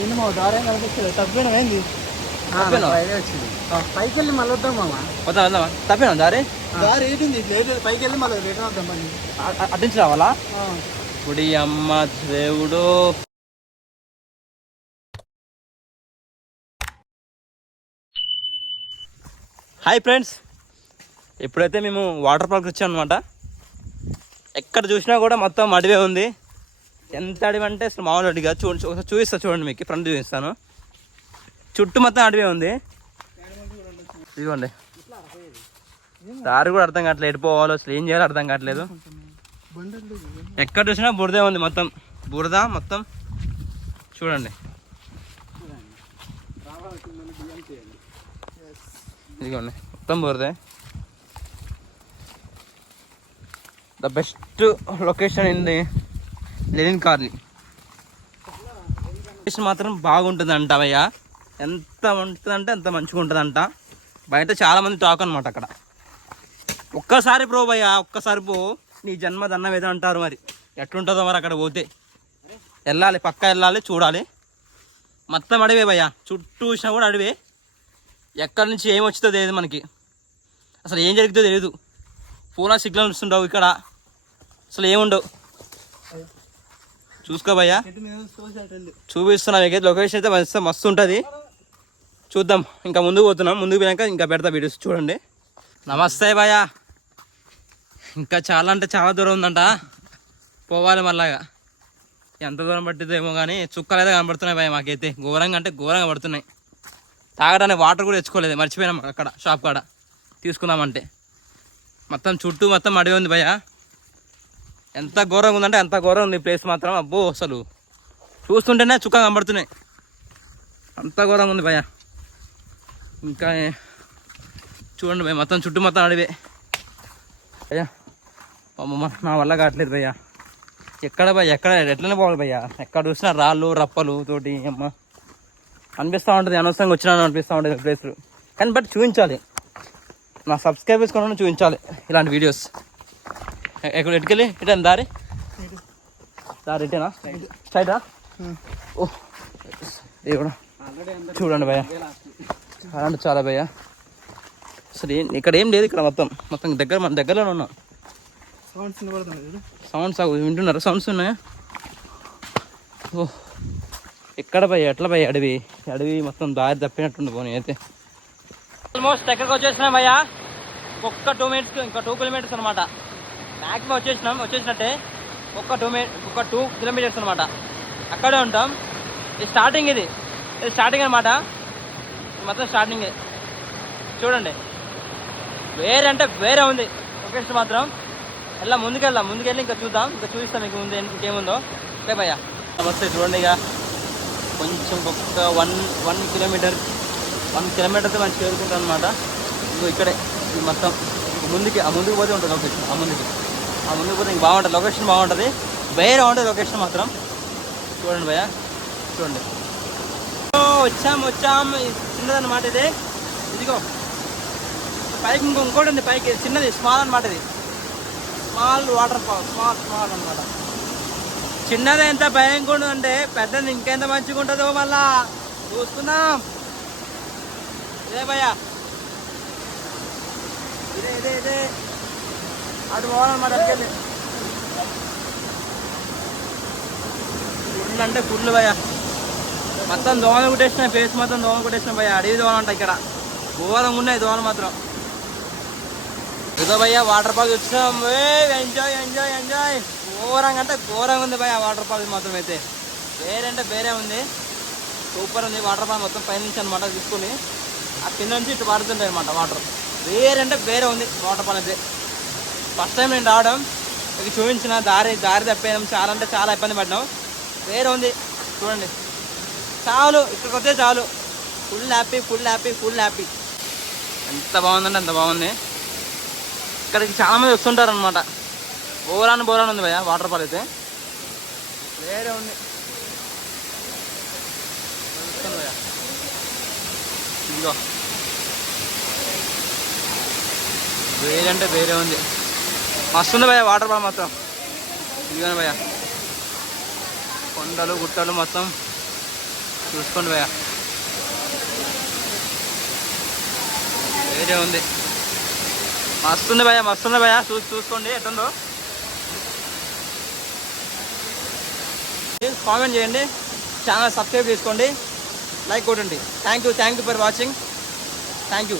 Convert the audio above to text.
ఏంది మా దారి ఏం కనిపించలేదు. తప్పిపోయినా ఏంది? పైకి వెళ్ళి మళ్ళీ వద్దాం మామ. వద్దాం వద్దామా తప్పినా దారి? దారి ఏంటింది పైకి వెళ్ళి మళ్ళీ రిటర్న్ వద్దాం పని అ- అ- అటు నుంచి రావాలా? గుడి అమ్మ దేవుడు. Hi friends. ఇప్పుడైతే మేము వాటర్ పార్క్ వచ్చాం అనమాట ఎక్కడ చూసినా కూడా మొత్తం అడవే ఉంది. ఎంత అడవి అంటే అసలు మామూలు అడిగా చూ ఒకసారి చూపిస్తా చూడండి మీకు. ఫ్రంట్ చూపిస్తాను. చుట్టూ మొత్తం అడవే ఉంది. ఇదిగోండి. దారి కూడా అర్థం కావట్లేదు. ఎడిపోవాలో పోవాలో అసలు ఏం చేయాలో అర్థం కావట్లేదు. ఎక్కడ చూసినా బురదే ఉంది మొత్తం. బురద మొత్తం. చూడండి. ఇదిగోండి. మొత్తం బురదే. The best location in the Lenin కార్ని లొకేషన్ మాత్రం అంట భయ్యా ఎంత ఉంటుందంటే అంత మంచిగా ఉంటుందంట బయట చాలామంది టాక్ అనమాట అక్కడ. ఒక్కసారి బ్రో భయ్యా ఒక్కసారి పో. నీ జన్మ దన్నం ఏదో అంటారు మరి. ఎట్లుంటుందో మరి అక్కడ పోతే. వెళ్ళాలి పక్క వెళ్ళాలి చూడాలి. మొత్తం అడవే భయ్యా. చుట్టూ చూసినా కూడా అడవే. ఎక్కడి నుంచి ఏం వచ్చిందో తెలియదు మనకి. అసలు ఏం జరుగుతుందో తెలియదు. ఫోన్ సిగ్నల్స్ ఉండవు ఇక్కడ. అసలు ఏముండవు. చూసుకో భయ్యా. చూపిస్తున్నా మీకైతే లొకేషన్ అయితే మస్తు మస్తు ఉంటుంది. చూద్దాం ఇంకా ముందుకు పోతున్నాం. ముందుకు పోయాక ఇంకా పెడతా వీడియోస్ చూడండి. నమస్తే భయ్యా. ఇంకా చాలా అంటే చాలా దూరం ఉందంట. పోవాలి మళ్ళాగా. ఎంత దూరం పట్టిందో ఏమో కానీ చుక్కలు అయితే కనబడుతున్నాయి భయ మాకైతే. ఘోరంగా అంటే ఘోరంగా పడుతున్నాయి. తాగడానికి వాటర్ కూడా తెచ్చుకోలేదు. మర్చిపోయినాం అక్కడ షాప్ కాడ. తీసుకుందామంటే. మొత్తం చుట్టూ మొత్తం అడవి ఉంది భయ్యా. ఎంత ఘోరంగా ఉందంటే అంత ఘోరంగా ఉంది ప్లేస్ మాత్రం. అబ్బో అసలు. చూస్తుంటేనే చుక్క కనబడుతున్నాయి. అంత ఘోరంగా ఉంది భయ ఇంకా చూడండి భయ మొత్తం చుట్టూ మొత్తం అడివే. భయ్యా అమ్మమ్మ నా వల్ల కావట్లేదు భయ్యా. ఎక్కడ భయ్య ఎక్కడ ఎట్లనే పోవాలి భయ్యా? ఎక్కడ చూసినా రాళ్ళు రప్పలు తోటి అమ్మ. అనిపిస్తూ ఉంటుంది అనవసరంగా వచ్చినాను అనిపిస్తూ ఉంటుంది ప్లేస్లు కానీ బట్ చూపించాలి నా సబ్స్క్రైబర్స్ కూడా చూపించాలి ఇలాంటి వీడియోస్ ఎక్కడ ఎటుకెళ్ళి? ఇటా దారి. దారి ఇటేనా? ఉం. ఓ. దేవుడా చూడండి భయ్య. చాలా అంటే చాలా భయ్య. అసలు ఏం ఇక్కడ ఏం లేదు ఇక్కడ మొత్తం. మొత్తం దగ్గర మన దగ్గరలోనే ఉన్నాం. సౌండ్స్ వినబడుతుంది చూడు సౌండ్స్ వింటున్నారా? సౌండ్స్ ఉన్నాయా? ఓ. ఎక్కడ భయ్య? ఎట్లా భయ్య? అడవి. అడవి మొత్తం దారి తప్పినట్టుంది పోనీ అయితే. ఆల్మోస్ట్ దగ్గరకు వచ్చేసినాం భయ్యా. ఒక్క టూ మినిట్స్ ఇంకా టూ కిలోమీటర్స్ అనమాట మ్యాక్సిమం వచ్చేసినాం. వచ్చేసినట్టే ఒక టూ మీ ఒక టూ కిలోమీటర్స్ అనమాట అక్కడే ఉంటాం. ఇది స్టార్టింగ్ ఇది. ఇది స్టార్టింగ్ అనమాట మొత్తం స్టార్టింగ్ చూడండి. వేరే అంటే వేరే ఉంది. లొకేషన్ మాత్రం. వెళ్ళా ముందుకెళ్దాం. ముందుకెళ్ళి ఇంకా చూద్దాం. ఇంకా చూపిస్తాం మీకు ముందు ఇంకేముందో. ఓకే భయ్యా. నమస్తే చూడండి ఇక. కొంచెం ఒక్క వన్ వన్ కిలోమీటర్ వన్ కిలోమీటర్తో మనం చేరుకుంటాం అనమాట ఇంకో ఇక్కడే. ఇది మొత్తం. ముందుకి ఆ ముందుకు పోతే ఉంటుంది లొకేషన్ ఆ ముందుకి. ఆ ముందుకు పోతే ఇంక బాగుంటుంది. లొకేషన్ బాగుంటుంది. వేరే ఉంటుంది లొకేషన్ మాత్రం. చూడండి భయ్యా. చూడండి. వచ్చాం వచ్చాం. ఇది చిన్నదన్నమాట ఇది. ఇదిగో. పైకి ఇంకో ఇంకోటి ఉంది పైకి. చిన్నది స్మాల్ అనమాట ఇది. Small waterfall small small అన్నమాట. చిన్నది ఎంత భయంకరం అంటే పెద్దది ఇంకెంత మంచిగా ఉంటుందో మళ్ళా చూస్తున్నాం ఇదే భయ్యా. ఇదే ఇదే ఇదే. అటు పోవాలన్నమాట అటుకెళ్ళి ఫుల్ అంటే ఫుల్ భయ మొత్తం దోమలు కుట్టేసిన ఫేస్ మొత్తం దోమలు కుట్టేసిన భయ్యా. అడవి దోమలు అంట ఇక్కడ. ఘోరంగా ఉన్నాయి దోమలు మాత్రం. ఇదో భయ్యా వాటర్ పార్క్ వచ్చినాం ఎంజాయ్ ఎంజాయ్ ఎంజాయ్ ఘోరంగా అంటే ఘోరంగా ఉంది భయ వాటర్ పార్క్ మాత్రం అయితే. వేరే అంటే వేరే ఉంది. సూపర్ ఉంది. వాటర్ పార్క్ మొత్తం పైనుంచి అనమాట తీసుకొని ఆ కింద నుంచి ఇటు పడుతుంటాయి అనమాట వాటర్ వేరే అంటే వేరే ఉంది వాటర్ పార్క్ అయితే. ఫస్ట్ టైం నేను రావడం ఇది చూపించిన దారి దారి తప్పేయడం చాలా అంటే చాలా ఇబ్బంది పడ్డాం. వేరే ఉంది చూడండి. చాలు ఇక్కడికి వస్తే చాలు. Full happy full happy full happy ఎంత బాగుందంటే అంత బాగుంది. ఇక్కడికి చాలామంది వస్తుంటారు అనమాట బోరాన్ బోరాన్ ఉంది భయ్య వాటర్ ఫాల్ అయితే. వేరే ఉంది. వస్తుంది ఇదిగో. వేరే అంటే వేరే ఉంది. మస్తు ఉంది భయ్యా వాటర్ ఫాల్ మాత్రం ఇదిగోనే భయ్యా. కొండలు గుట్టలు మొత్తం చూసుకోండి భయ్యా. వేరే ఉంది. మస్తుంది భయ్యా మస్తుంది భయ్యా. చూసి చూసుకోండి ఎట్టుందో. కామెంట్ చేయండి ఛానల్ సబ్స్క్రైబ్ చేసుకోండి లైక్ కొట్టండి. Thank you thank you for watching thank you